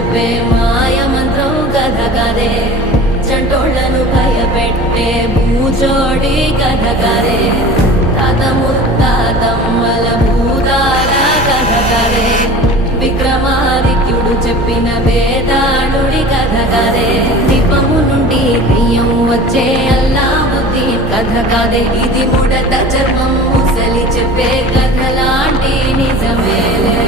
చెప్పే మాయ మంత్రం కథ కదే చంటోళ్లను భయపెట్టే భూచోడి కథ కదే తాత ముత్తాతమ్మల భూతాల కథ కదే విక్రమాదిత్యుడు చెప్పిన వేదాళుడి కథ కదే దీపము నుండి దెయ్యం వచ్చే అల్లావుద్దీన్ కథ కాదే ఇది ముడత చర్మం ముసలి చెప్పే కథ లాంటి నిజమేలే